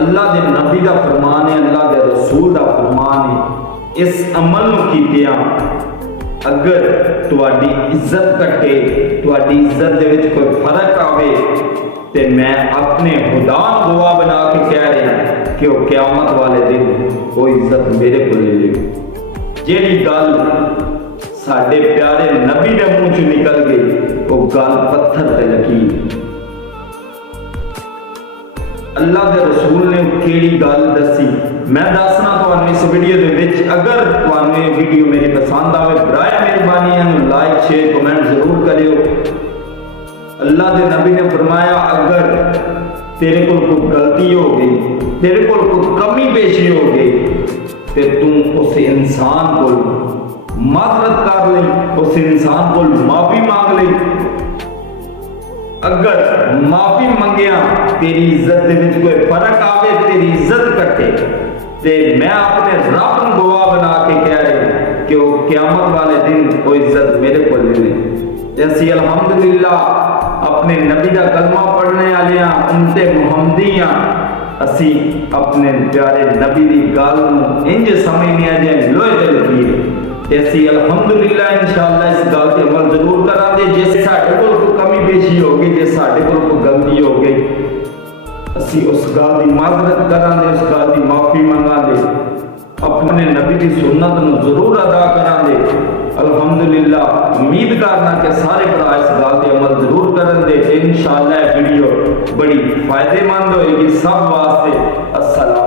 اللہ دے نبی دا فرمان ہے، اللہ دے رسول دا فرمان ہے، اس عمل نو کیتیاں اگر تواڈی عزت کٹے، تواڈی عزت دے وچ کوئی فرق آوے تے میں اپنے خدا گواہ بنا کے کہہ رہا کہ وہ قیامت والے دن وہ عزت میرے کو لے لے۔ جیڑی گل ساڈے پیارے نبی دے منہ چوں نکل گئی وہ گل پتھر تے لکیر۔ اللہ دے رسول نے کیڑی گل دسی میں دسنا تانوں اس ویڈیو دے وچ۔ اگر تانوں یہ ویڈیو میری پسند آوے برائے مہربانی اینو لائک شیئر کمنٹ ضرور کریو۔ اللہ دے نبی نے فرمایا اگر تیرے کو کوئی غلطی ہو گئی، تیرے کو کوئی کمی بیشی ہو گئی تے تم اس انسان کو معذرت کر لئی، اس انسان کو معافی مانگ لئی۔ اگر معافی منگیا تیری عزت دے وچ کوئی فرق آوے، تیری عزت کٹے تے میں اپنے رب نو گواہ بنا کے کہہ رہا کہ وہ قیامت والے دن وہ عزت میرے کو لے لے۔ اسی الحمدللہ اپنے نبی دا کلمہ پڑھنے والیاں امت محمدیاں اسی اپنے پیارے نبی دی گل نو انج سمجھنے آ جائیں لوہے تے لکیر۔ اسی الحمدللہ انشاءاللہ اس گل تے عمل ضرور کراں گے۔ جے ساڈے کول کوئی کمی بیشی ہو گئی، جے ساڈے کول کوئی غلطی ہو گئی اسی اس گل دی معذرت کراں گے، اس گل دی معافی منگاں گے، اپنے نبی دی سنت نو ضرور ادا کراں گے۔ الحمدللہ امید کرنا کہ سارے بھرا اس گل تے عمل ضرور کرن گے۔ انشاءاللہ یہ ویڈیو بڑی فائدے مند ہوئے گی سب واسطے۔ السلام